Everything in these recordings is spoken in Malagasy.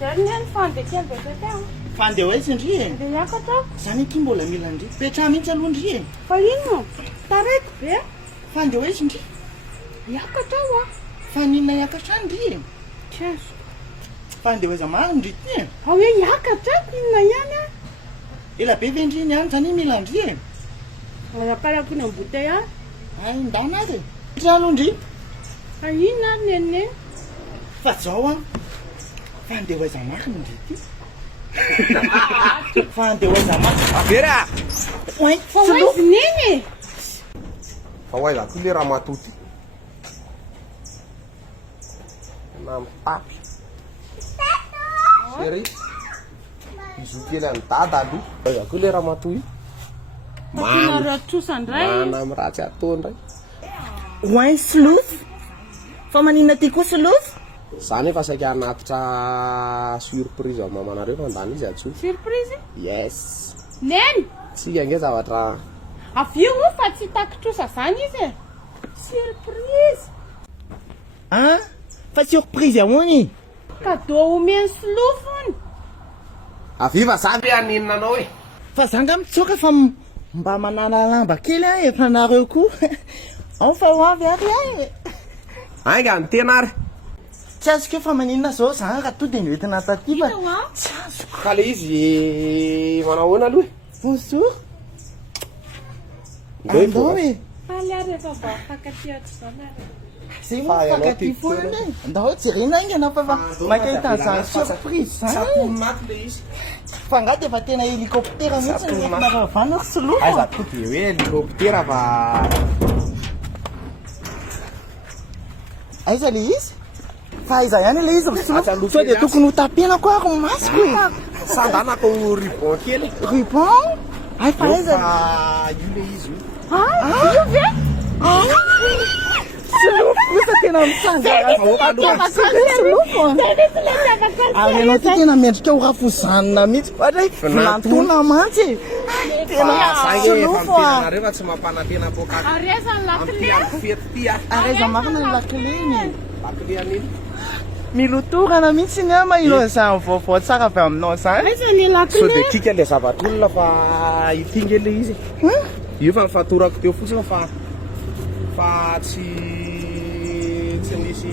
Jangan fandy kely betsaka. Fandeha hoe tsy ndry e. Andeha hiakatra aho. Zany ity mbola mila ndry. Petraha mihitsy aloha ndry e. Fa ino? Taraiky be. Fandeha hoe tsy ndry. Hiakatra aho ah. Fa ninona hiakatra ndry e. Tseso. Fandeha hoaiza maro ndry ity e. Fa hoe hiakatra inona ihany ah. Ela be ve ndry niany zany mila ndry e. Raparako ny embouteillage. Ay ndana azy e. Petraha aloha ndry. Fa ino ah nene? Fa zao a. Fandeha hoaiza maro ndry ity. Fandeha hoaiza maro. Avera! Oay, Fa hoaizy neny. Fa hoaiza koa le raha matoty. Na mipapy. Sery. Izy io kely any dada aloha. Hoaiza koa le raha matoy. Tina ratsosa indray. Mana amin'ny raha tsy atao indray. Oay slooth. Fa maninona ty koa slooth? Zany efa saika hanatitra surprise amin'ny mamanareo fa andany izy atsoy. Surprise? Yes. Neny. Tsika nge zavatra. Avy io fa tsy takitrosa zany izy e. Surprise. Ah, fa surprise ahoany? Cadeau omeny slofony. Aviva zany hoe aninona anao e. Fa zanga mitsoka fa mba manana lamba kely a efa nareo koa. Ao fa ho avy ary ahy. Ainga ny tena ary. Tsy azoko fa maninona zao zany raha to dia nentina taty fa Ino ah? tsy azoko. Ka le izy manao ahoana aloha? Bonjour. Ndao Andao e. Faly ary efa mba afakaty zany ary. Zay Fa moa ianao fakaty ty foana foana. e. Andao jerena ingana fa makahita an'izany surprise zany. Saponaty le izy. Fa nga dia efa tena hélicoptère mihitsy ny Sapona. naravana Aiza solofa. koa dia hoe hélicoptère fa Aiza le izy? Fa aiza ihany le izy Atsa solofa. loka Sao dia kely tokony ho tapenako ako masoko e. sandanako ruban kely. Ruban? Ay fa aiza? Fa io le izy io. Ah, io ve? Solofa kosa tena mitsangara. Solofa. Ary ianao ty tena mendrika ho rafozanona mihitsy. Ohatra hoe vilantona mantsy e. Tena Fa solofa. fampianareo fa tsy mampanantena pokaty. Ary aiza ny Amin'ny lakile? amin'ny fety ty a. Ary aiza marina ny lakileny. Lakile aniny. Milotorana mihitsy ny ama ilo izany vaovao tsara avy aminao zany. Aiza ny So lakile? de kika le zavatr'olona fa itinge le izy. Io fa nifatorako teo fotsiny fa tsy misy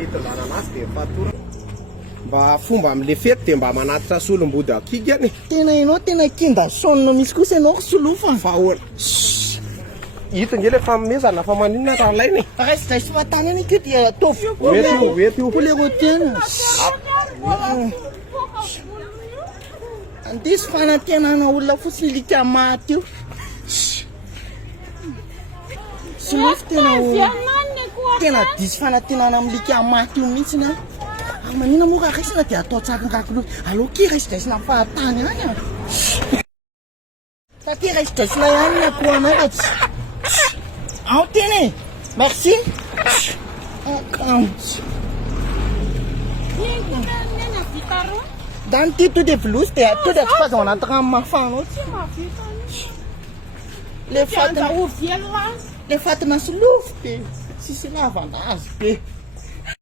hitondrana azy de nifatorako. Mba fomba am'le fety de mba manatitra solom-body akiky any. Tena ianao tena kinda sonina misy kosa ianao solofa. Fa hoana. Hito nge le famezana fa maninona raha lainy. Raisy fa tany any io dia ataovy. Mety io. Poulet rôtena. Andiso fanantenana olona fotsiny lika maty io. Solofa tena tena diso fanantenana amin'ny lika maty io mihitsy na. Ary manina moa raha raisina dia atao tsakangako loha. Allo ke raisidraisina fahatany any a. Fa ke raisidraisina ihany ny akoho anao. Ao tena e. Merci. Nena vita roa. Dans ty to dia vilosy dia to dia tsy fazao anaty rano mafana ao. Tsy mavita Le fatina Fianza ovy elo azy. le fatina solofa be. Sisy lavana azy be.